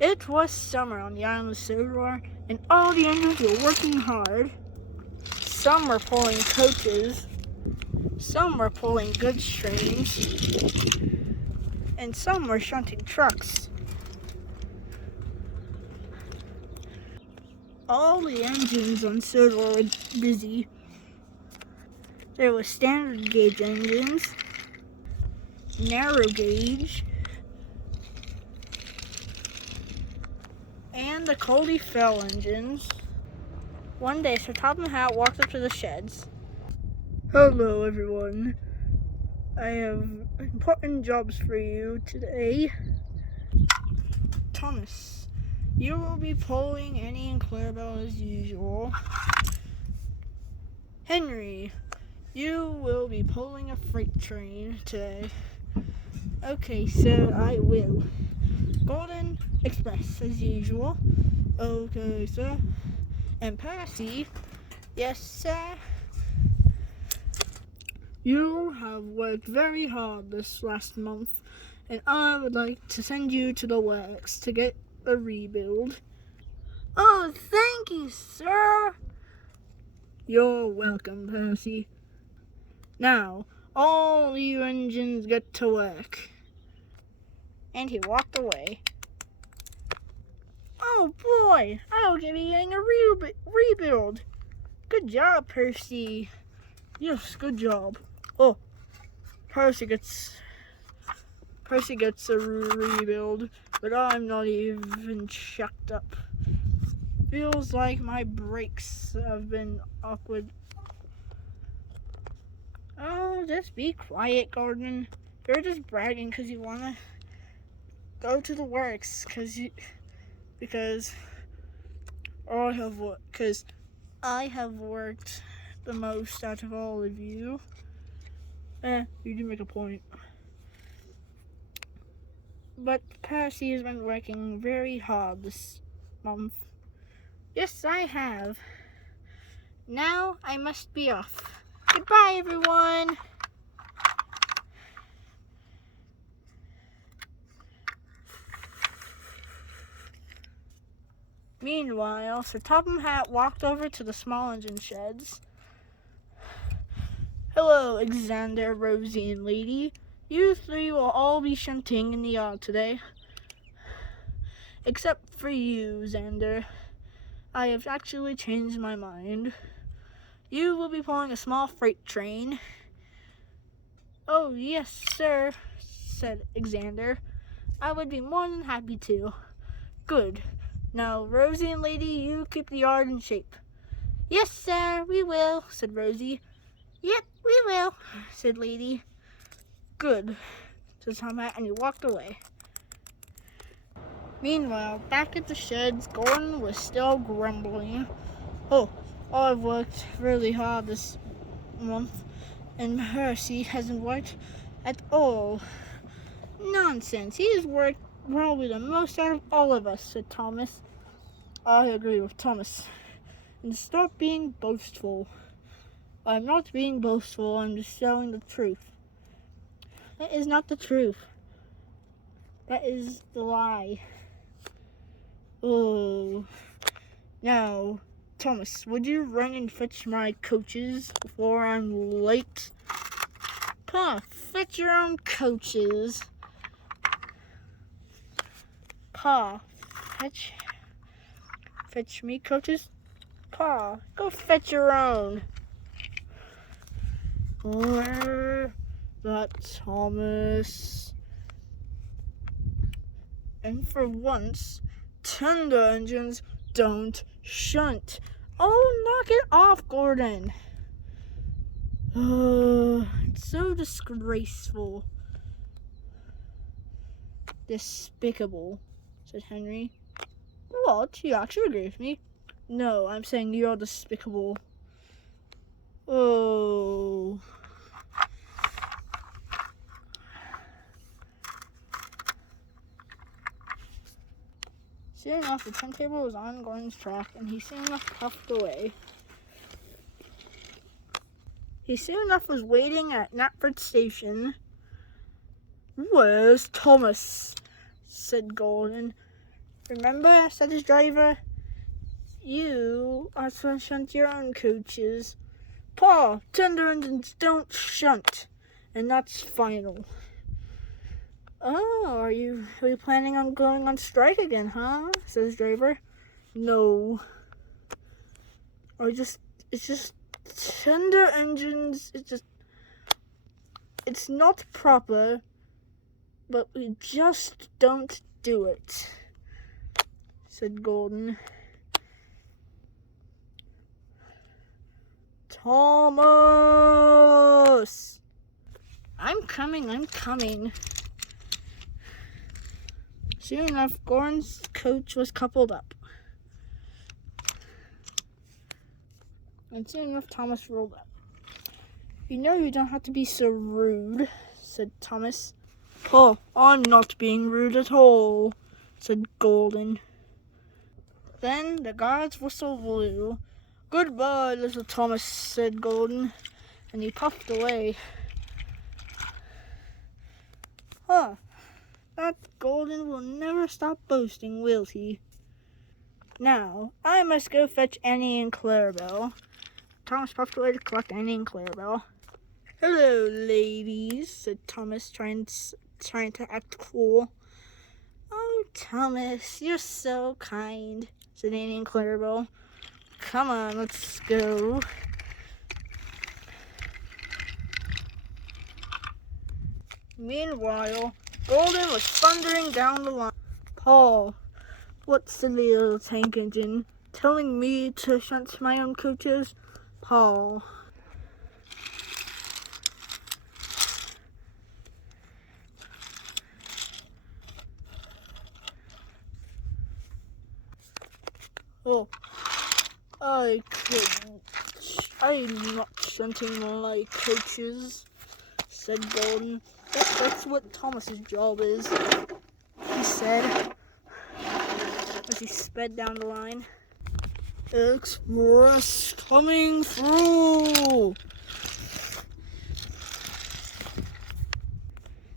It was summer on the island of Sodor, and all the engines were working hard. Some were pulling coaches, some were pulling goods trains, and some were shunting trucks. All the engines on Sodor were busy. There were standard gauge engines, narrow gauge, and the Coldy Fell engines. One day, Sir Topham Hatt walked up to the sheds. "Hello, everyone. I have important jobs for you today. Thomas, you will be pulling Annie and Clarabelle as usual. Henry, you will be pulling a freight train today." "Okay, sir, I will." "Golden Express as usual." "Okay, sir." "And Percy." "Yes, sir." "You have worked very hard this last month, and I would like to send you to the works to get a rebuild." "Oh, thank you, sir." "You're welcome, Percy. Now, all you engines get to work." And he walked away. "Oh boy, I'll be getting a rebuild. Good job, Percy." "Yes, good job." "Oh, Percy gets a rebuild, but I'm not even checked up. Feels like my brakes have been awkward." "Oh, just be quiet, Gordon. You're just bragging because you want to go to the works because I have worked the most out of all of you." You do make a point. "But Percy has been working very hard this month." "Yes, I have. Now I must be off. Goodbye, everyone." Meanwhile, Sir Topham Hatt walked over to the small engine sheds. "Hello, Alexander, Rosie, and Lady. You three will all be shunting in the yard today. Except for you, Xander. I have actually changed my mind. You will be pulling a small freight train." "Oh, yes, sir," said Alexander. "I would be more than happy to." "Good. Now, Rosie and Lady, you keep the yard in shape." "Yes, sir, we will," said Rosie. "Yep, we will," said Lady. "Good," said Tom Hatt, and he walked away. Meanwhile, back at the sheds, Gordon was still grumbling. "Oh, I've worked really hard this month, and Percy hasn't worked at all." "Nonsense, he's worked probably the most out of all of us," said Thomas. "I agree with Thomas. And stop being boastful." "I'm not being boastful, I'm just telling the truth." "That is not the truth. That is the lie." "Oh. Now, Thomas, would you run and fetch my coaches before I'm late?" "Pa, fetch your own coaches." "Pa, fetch me coaches?" "Pa, go fetch your own." That Thomas. And for once, tender engines don't shunt. Oh, knock it off, Gordon. It's so disgraceful. "Despicable," said Henry. "What? You actually agree with me?" "No, I'm saying you're despicable." "Oh." Soon enough, the turntable was on Gordon's track, and he soon enough puffed away. He soon enough was waiting at Knapford Station. "Where's Thomas?" said Gordon. Remember, said his driver, you are to shunt your own coaches. Paul, tender engines don't shunt. And that's final. Oh, are you planning on going on strike again, huh? Says driver. No. It's just tender engines. It's not proper, but we just don't do it, said Golden. Thomas! I'm coming. Soon enough, Gordon's coach was coupled up. And soon enough, Thomas rolled up. You know you don't have to be so rude, said Thomas. Oh, I'm not being rude at all, said Golden. Then the guard's whistle blew. Goodbye, little Thomas, said Golden, and he puffed away. Huh, that Golden will never stop boasting, will he? Now, I must go fetch Annie and Clarabelle. Thomas puffed away to collect Annie and Clarabelle. Hello, ladies, said Thomas, trying to act cool. Oh, Thomas, you're so kind, said Annie and Clarabelle. Come on, let's go. Meanwhile, Golden was thundering down the line. Paul, what's the little tank engine? Telling me to shunt my own coaches? Paul. Oh, I couldn't. I'm not shunting my coaches, said Golden. That's what Thomas's job is, he said, as he sped down the line. Express coming through!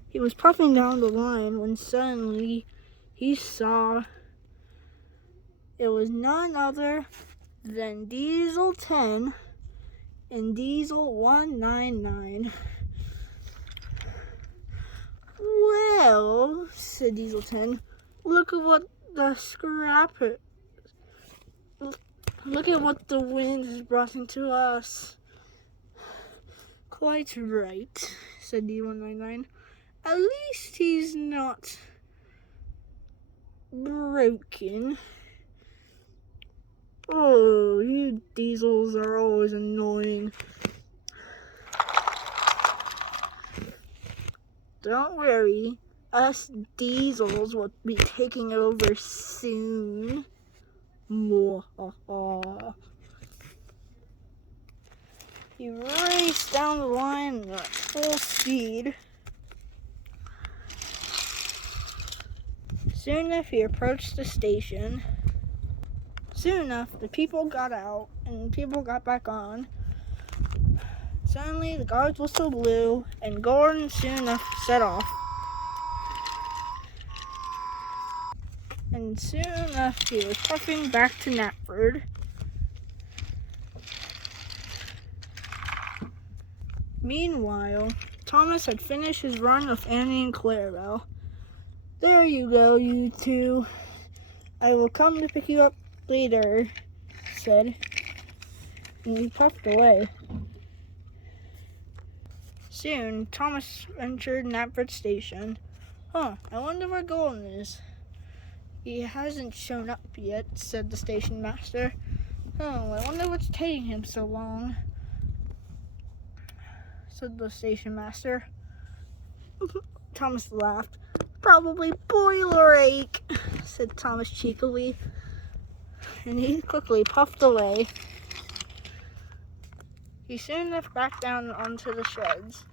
He was puffing down the line when suddenly he saw it was none other than Diesel 10 and Diesel 199. Well, said Diesel 10, look at what the scrapper. Look at what the wind has brought into us. Quite right, said D199. At least he's not broken. Oh, you diesels are always annoying. Don't worry, us diesels will be taking over soon. He raced down the line at full speed. Soon enough, he approached the station. Soon enough, the people got out and people got back on. Suddenly, the guard's whistle blew, and Gordon soon enough set off. And soon enough, he was puffing back to Knapford. Meanwhile, Thomas had finished his run with Annie and Clarabelle. There you go, you two. I will come to pick you up later, said, and he puffed away. Soon, Thomas entered Knapford Station. I wonder where Golden is. He hasn't shown up yet, said the station master. I wonder what's taking him so long, said the station master. Thomas laughed. Probably boiler ache, said Thomas cheekily, and he quickly puffed away. He soon enough backed down onto the sheds.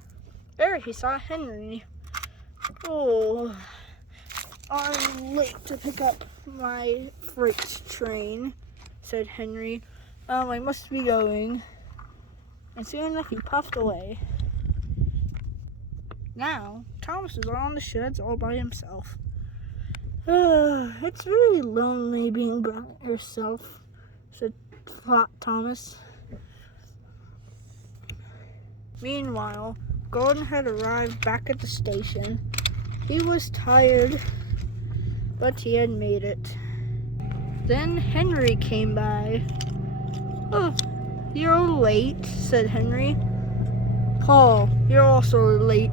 There he saw Henry. Oh, I'm late to pick up my freight train, said Henry. I must be going. And soon enough he puffed away. Now, Thomas is on the sheds all by himself. It's really lonely being by yourself, said Thomas. Meanwhile, Gordon had arrived back at the station. He was tired, but he had made it. Then Henry came by. "Oh, you're late," said Henry. "Paul, you're also late,"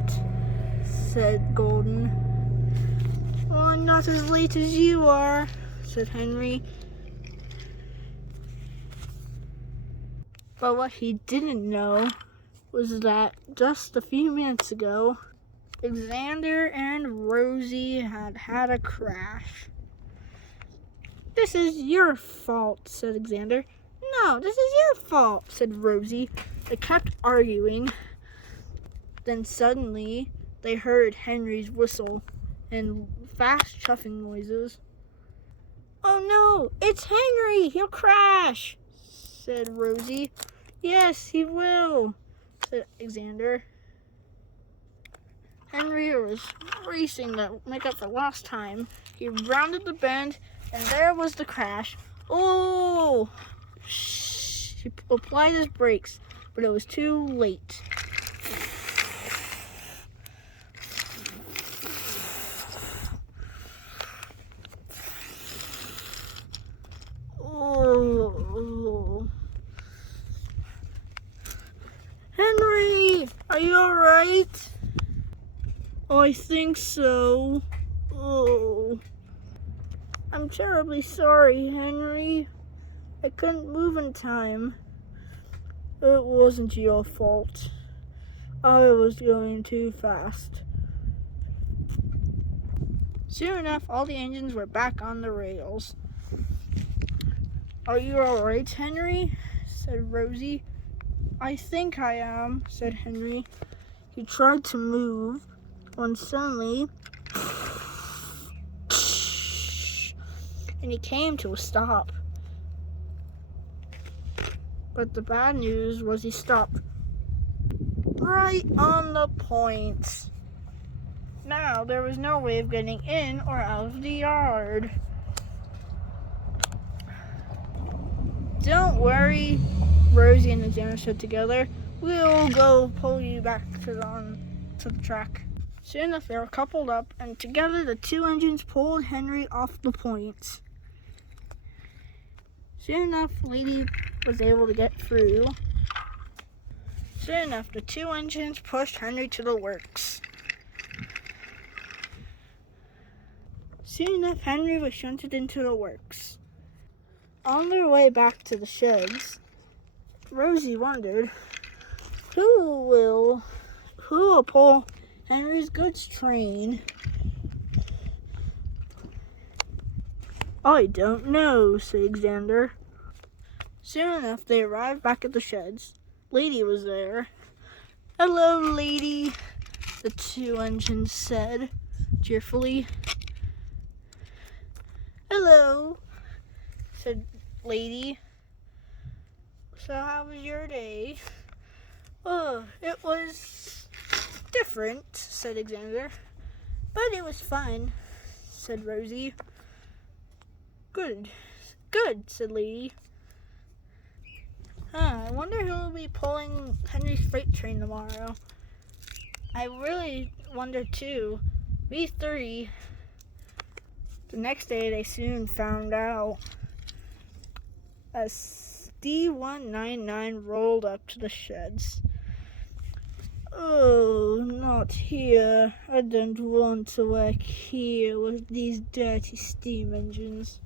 said Gordon. "Well, I'm not as late as you are," said Henry. But what he didn't know was that just a few minutes ago, Alexander and Rosie had had a crash. "This is your fault," said Alexander. "No, this is your fault," said Rosie. They kept arguing. Then suddenly they heard Henry's whistle and fast chuffing noises. "Oh no, it's Henry! He'll crash," said Rosie. "Yes, he will," said Alexander. Henry was racing to make up for lost time. He rounded the bend, and there was the crash. Oh! He applied his brakes, but it was too late. Oh! Henry, are you all right? "Oh, I think so. Oh. I'm terribly sorry, Henry. I couldn't move in time." "It wasn't your fault. I was going too fast." Soon enough, all the engines were back on the rails. "Are you all right, Henry?" said Rosie. "I think I am," said Henry. He tried to move when suddenly, and he came to a stop. But the bad news was he stopped right on the point. Now there was no way of getting in or out of the yard. "Don't worry," Rosie and Alexander said together. "We'll go pull you back to the track." Soon enough, they were coupled up, and together the two engines pulled Henry off the point. Soon enough, Lady was able to get through. Soon enough, the two engines pushed Henry to the works. Soon enough, Henry was shunted into the works. On their way back to the sheds, Rosie wondered, who will pull Henry's goods train? "I don't know," said Alexander. Soon enough, they arrived back at the sheds. Lady was there. "Hello, Lady," the two engines said cheerfully. "Hello," said Lady. "So how was your day?" "Oh, it was different," said Alexander. "But it was fun," said Rosie. Good, said Lady. I wonder who will be pulling Henry's freight train tomorrow. I really wonder too. We three. The next day they soon found out. As D199 rolled up to the sheds. "Oh, not here. I don't want to work here with these dirty steam engines."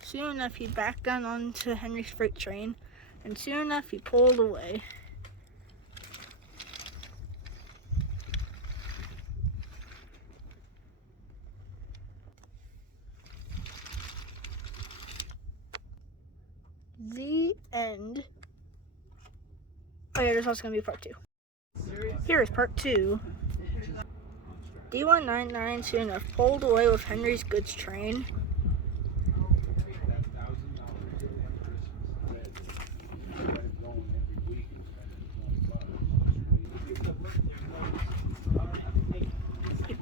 Soon enough, he backed down onto Henry's freight train, and soon enough, he pulled away. The end. Oh yeah, there's also going to be part 2. Here is part 2. D199 soon enough pulled away with Henry's goods train.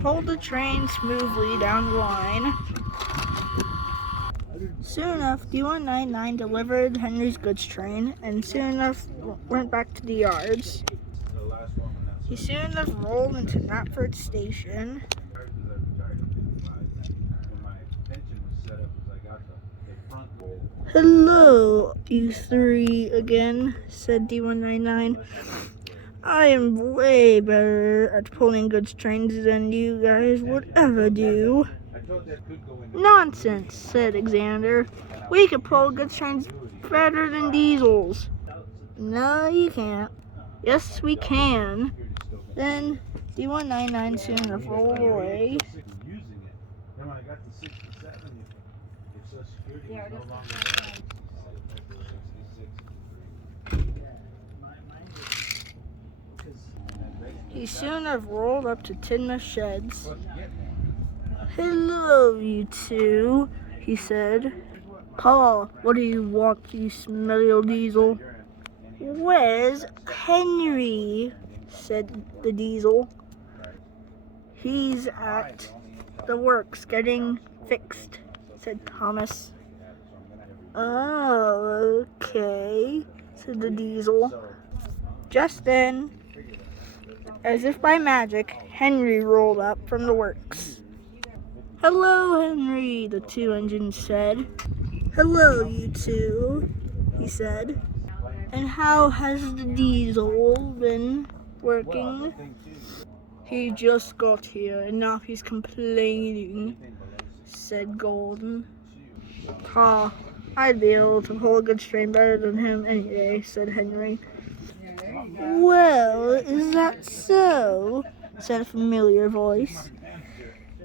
pulled the train smoothly down the line. Soon enough, D199 delivered Henry's goods train, and soon enough went back to the yards. He soon enough rolled into Knapford Station. "Hello, you three again," said D199. "I am way better at pulling goods trains than you guys would ever do." "Nonsense," said Alexander. "We can pull goods trains better than diesels." "No, you can't." "Yes, we can." Then D199 soon enough rolled away. He soon enough rolled up to Tidmouth Sheds. "Hello, you two," he said. "Pa, what do you want, you smelly old diesel?" "Where's Henry?" said the diesel. "He's at the works getting fixed," said Thomas. "Oh, okay," said the diesel. Just then, as if by magic, Henry rolled up from the works. "Hello, Henry," the two engines said. "Hello, you two," he said. "And how has the diesel been working?" "He just got here and now he's complaining," said Golden. "Ha, I'd be able to pull a goods train better than him any day," said Henry. "Well, is that so?" said a familiar voice.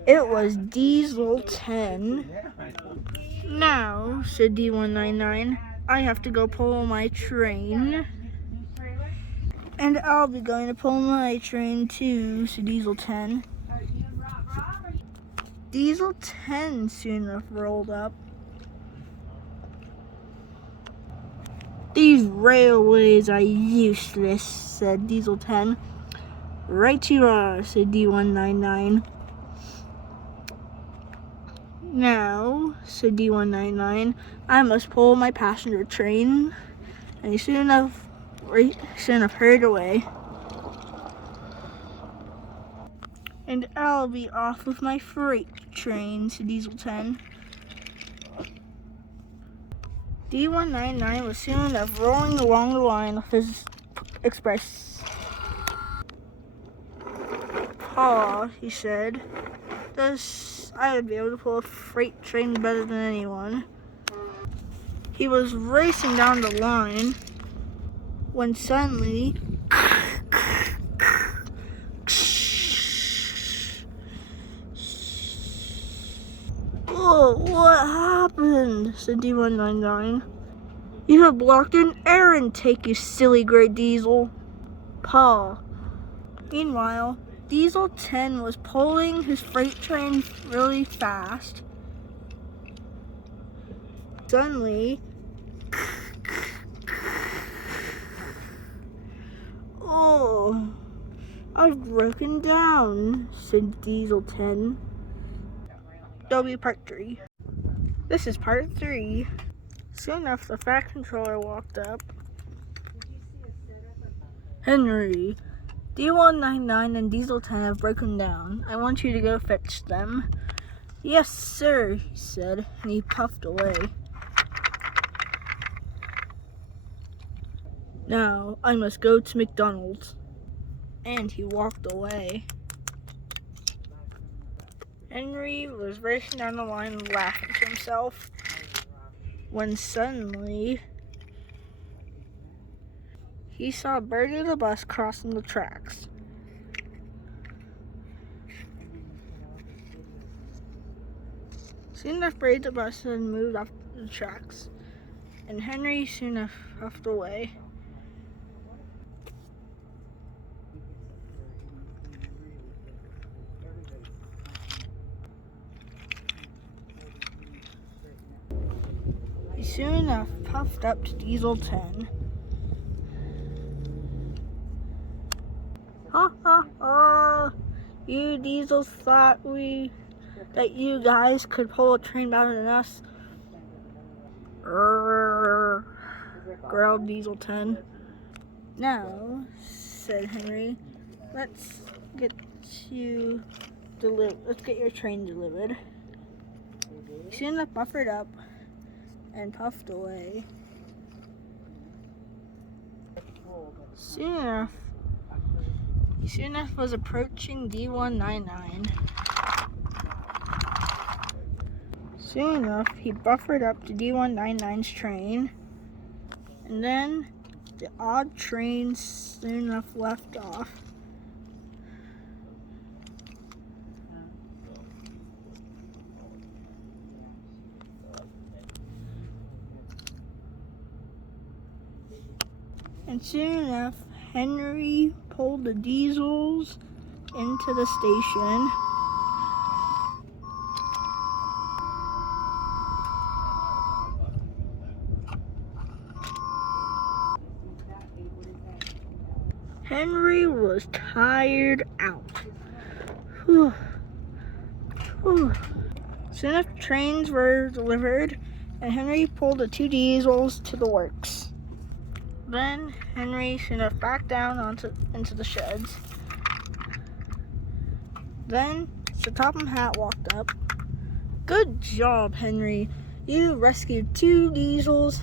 It was Diesel 10. "Now," said D199, "I have to go pull my train." "And I'll be going to pull my train too," said Diesel 10. Diesel 10 soon enough rolled up. "These railways are useless," said Diesel 10. "Right you are," said D199. "Now," said D199, "I must pull my passenger train." And he soon enough hurried away. "And I'll be off with my freight train," said Diesel 10. D199 was soon enough rolling along the line of his express. "Pa," he said, "I would be able to pull a freight train better than anyone." He was racing down the line when suddenly, "Oh, what happened?" said D199. "You have blocked an air intake, you silly gray diesel." "Pa." Meanwhile, Diesel 10 was pulling his freight train really fast. Suddenly, "Oh, I've broken down," said Diesel 10. That'll be part 3. This is part 3. Soon enough, the Fat Controller walked up. "Henry, D199 and Diesel 10 have broken down. I want you to go fetch them." "Yes, sir," he said, and he puffed away. "Now, I must go to McDonald's." And he walked away. Henry was racing down the line laughing to himself when suddenly he saw Bertie the bus crossing the tracks. Soon enough, Bertie the bus had moved off the tracks, and Henry soon enough puffed away. He soon enough puffed up to Diesel 10. "Ha ha ha! You you diesels thought that you guys could pull a train better than us? Growled Diesel 10. Now, said Henry, let's get your train delivered. Soon enough buffered up and puffed away. Soon enough was approaching D199. Soon enough, he buffered up to D199's train, and then the odd train soon enough left off. And soon enough, Henry pulled the diesels into the station. Henry was tired out. Whew. Whew. Soon enough, trains were delivered, and Henry pulled the 2 diesels to the works. Then Henry soon enough backed down into the sheds. Then Sir Topham Hatt walked up. Good job, Henry. You rescued 2 diesels,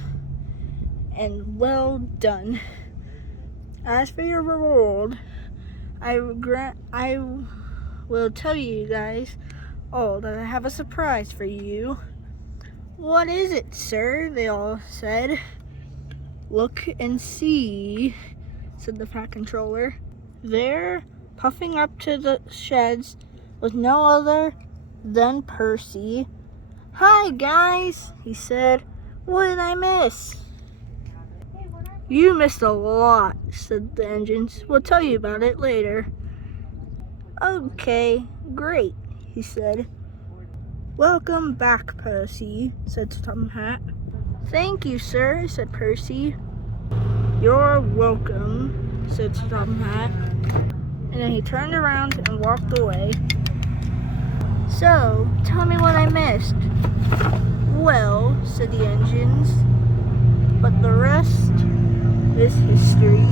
and well done. As for your reward, I will tell you guys all that I have a surprise for you. What is it, sir? They all said. Look and see, said the Fat Controller. There, puffing up to the sheds, was no other than Percy. Hi, guys, he said. What did I miss? You missed a lot, said the engines. We'll tell you about it later. Okay, great, he said. Welcome back, Percy, said Topham Hatt. Thank you, sir, said Percy. You're welcome, said Topham Hatt. And then he turned around and walked away. So, tell me what I missed. Well, said the engines, but the rest is history.